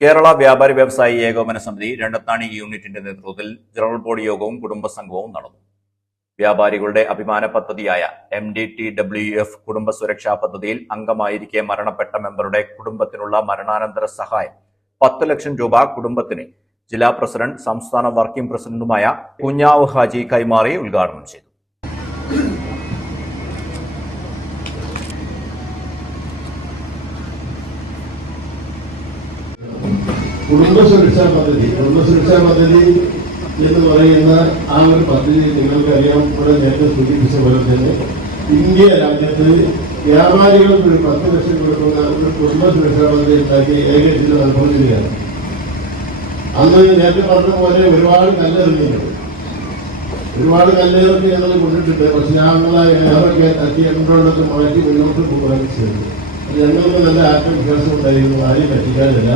കേരള വ്യാപാരി വ്യവസായി ഏകോപന സമിതി രണ്ടത്താണി യൂണിറ്റിന്റെ നേതൃത്വത്തിൽ ജനറൽ ബോഡി യോഗവും കുടുംബസംഘവും നടന്നു. വ്യാപാരികളുടെ അഭിമാന പദ്ധതിയായ M D T W F കുടുംബ സുരക്ഷാ പദ്ധതിയിൽ അംഗമായിരിക്കെ മരണപ്പെട്ട മെമ്പറുടെ കുടുംബത്തിനുള്ള മരണാനന്തര സഹായം പത്ത് ലക്ഷം രൂപ കുടുംബത്തിന് ജില്ലാ പ്രസിഡന്റ് സംസ്ഥാന വർക്കിംഗ് പ്രസിഡന്റുമായ കുഞ്ഞാവ് ഹാജി കൈമാറി ഉദ്ഘാടനം ചെയ്തു. കുടുംബ സുരക്ഷാ പദ്ധതി കുടുംബ സുരക്ഷാ പദ്ധതി എന്ന് പറയുന്ന ആ ഒരു പദ്ധതി നിങ്ങൾക്കറിയാം. ഇവിടെ നേരത്തെ സൂചിപ്പിച്ച പോലെ തന്നെ ഇന്ത്യ രാജ്യത്ത് വ്യാപാരികൾക്ക് ഒരു പത്ത് ലക്ഷം കൊടുക്കുന്ന ഒരു കുടുംബ സുരക്ഷാ പദ്ധതി ഉണ്ടാക്കി ഏകദേശം ജില്ലയാണ് അന്ന് നേരത്തെ പറഞ്ഞ പോലെ ഒരുപാട് കല്ലെറിഞ്ഞിട്ടുണ്ട് ഒരുപാട് കല്ലേറൊക്കെ ഞങ്ങൾ കൊണ്ടിട്ടുണ്ട്. പക്ഷെ ഞങ്ങളെ ഏറൊക്കെ തട്ടി എണ്ണോടൊക്കെ മാറ്റി മുന്നോട്ട് പോകാൻ ചെയ്തു ഞങ്ങൾക്ക് നല്ല ആത്മവിശ്വാസം ഉണ്ടായിരുന്നു ആരെയും പറ്റിക്കാനില്ല.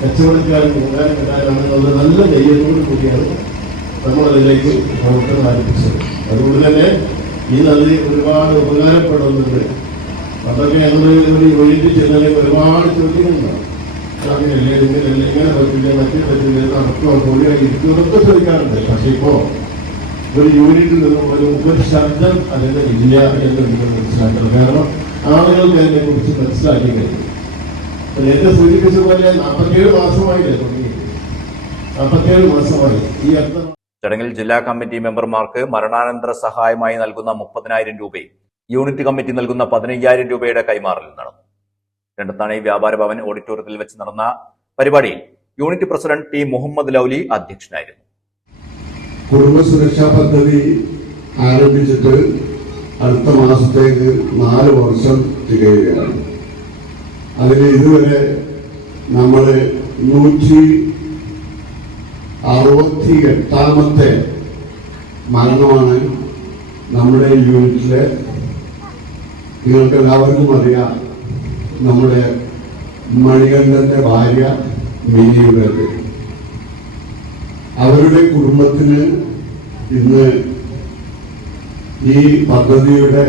കച്ചവടക്കാരും കിട്ടാനാണെന്നുള്ള നല്ല ധൈര്യത്തോട് കൂടിയാണ് നമ്മളതിലേക്ക് പ്രവർത്തനം ആരംഭിച്ചത്. അതുകൊണ്ട് തന്നെ ഈ നദി ഒരുപാട് ഉപകാരപ്പെടുന്നുണ്ട്. അതൊക്കെ ഞങ്ങൾ ഒരു യൂണിറ്റ് ചെന്നാലും ഒരുപാട് ചോദ്യങ്ങളുണ്ടാവും. അങ്ങനെയല്ലേ? ഇങ്ങനെ പറ്റില്ല മറ്റേ പറ്റില്ല നടക്കുക പോലെയായി ഇരിക്കുന്നതൊക്കെ ചോദിക്കാറുണ്ട്. പക്ഷെ ഇപ്പോൾ ഒരു യൂണിറ്റിൽ നിന്നും ഒരു ഒരു ശബ്ദം അതിന്റെ ഇല്ല എന്ന് നിങ്ങൾ മനസ്സിലാക്കണം കാരണം ആളുകൾക്ക് അതിനെക്കുറിച്ച് മനസ്സിലാക്കി കഴിഞ്ഞു. നേരത്തെ സൂചിപ്പിച്ച പോലെ നാൽപ്പത്തിയേഴ് മാസമായില്ലേ തുടങ്ങിയിട്ട് നാൽപ്പത്തിയേഴ് മാസമായി. ഈ അടുത്ത ചടങ്ങിൽ ജില്ലാ കമ്മിറ്റി മെമ്പർമാർക്ക് മരണാനന്തര സഹായമായി നൽകുന്ന മുപ്പതിനായിരം രൂപയും യൂണിറ്റ് കമ്മിറ്റി നൽകുന്ന പതിനയ്യായിരം രൂപയുടെ കൈമാറൽ നടന്നു. രണ്ടത്താണി വ്യാപാര ഭവൻ ഓഡിറ്റോറിയത്തിൽ വെച്ച് നടന്ന പരിപാടിയിൽ unit president T Muhammad Lovely അധ്യക്ഷനായിരുന്നു. കുടുംബ സുരക്ഷാ പദ്ധതി ആരംഭിച്ചിട്ട് അടുത്ത മാസത്തേക്ക് നാല് വർഷം തികയുകയാണ്. അതിൽ ഇതുവരെ നമ്മൾ നൂറ്റി അറുപത്തി എട്ടാമത്തെ മരണമാണ് നമ്മുടെ യൂണിറ്റിലെ. നിങ്ങൾക്ക് എല്ലാവർക്കും അറിയാം നമ്മുടെ മണികണ്ഠന്റെ ഭാര്യ മിനിയുടേത്. അവരുടെ കുടുംബത്തിന് ഇന്ന് ഈ പദ്ധതിയുടെ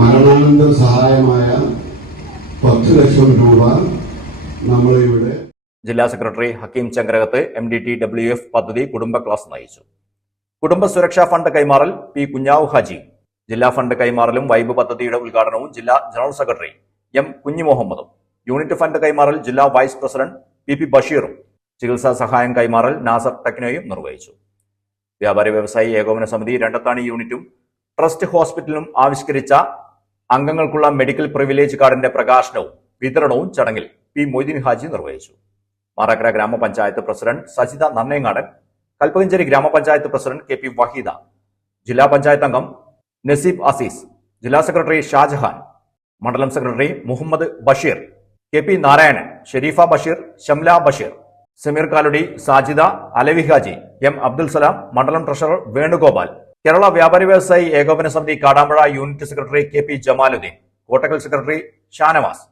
മരണാനന്തര സഹായമായ പത്ത് ലക്ഷം രൂപ നമ്മളിവിടെ ജില്ലാ secretary Hakkim Chankarakath M D T W F പദ്ധതി കുടുംബ ക്ലാസ് നയിച്ചു. കുടുംബ സുരക്ഷാ ഫണ്ട് കൈമാറൽ പി കുഞ്ഞാവ് ഹാജി. ജില്ലാ ഫണ്ട് കൈമാറലും വൈബ് പദ്ധതിയുടെ ഉദ്ഘാടനവും ജില്ലാ ജനറൽ സെക്രട്ടറി എം കുഞ്ഞു മുഹമ്മദും യൂണിറ്റ് ഫണ്ട് കൈമാറൽ ജില്ലാ വൈസ് പ്രസിഡന്റ് പി പി ബഷീറും. ചികിത്സാ സഹായം കൈമാറൽ നാസർ ടെക്നോയും നിർവഹിച്ചു. വ്യാപാരി വ്യവസായി ഏകോപന സമിതി രണ്ടത്താണി യൂണിറ്റും ട്രസ്റ്റ് ഹോസ്പിറ്റലും ആവിഷ്കരിച്ച അംഗങ്ങൾക്കുള്ള മെഡിക്കൽ പ്രിവിലേജ് കാർഡിന്റെ പ്രകാശനവും വിതരണവും ചടങ്ങിൽ പി മൊയ്തീൻ ഹാജി നിർവഹിച്ചു. മാറാക്കര ഗ്രാമപഞ്ചായത്ത് പ്രസിഡന്റ് സജിത നന്നേങ്ങാടൻ കൽപ്പകഞ്ചേരി ഗ്രാമപഞ്ചായത്ത് പ്രസിഡന്റ് കെ പി വഹീദ ജില്ലാ പഞ്ചായത്ത് അംഗം നസീബ് അസീസ് ജില്ലാ സെക്രട്ടറി ഷാജഹാൻ മണ്ഡലം secretary Muhammad Basheer K P Narayanan Sherifa Basheer Shamla Basheer Sameer Kaludi Sajida Alavi Haji M Abdul Salam മണ്ഡലം treasurer Venugopal Kerala Vyapari Vyavasayi Ekopana Samithi Kadampuzha unit secretary K P Jamaluddin Kottakkal secretary Shanavas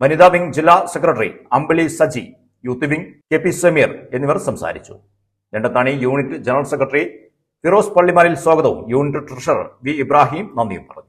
വനിതാ wing ജില്ലാ secretary Ambili Saji youth wing K P Sameer എന്നിവർ സംസാരിച്ചു. Randathani unit general secretary Firoz പള്ളിമാരിൽ സ്വാഗതവും unit treasurer V Ibrahim നന്ദിയും പറഞ്ഞു.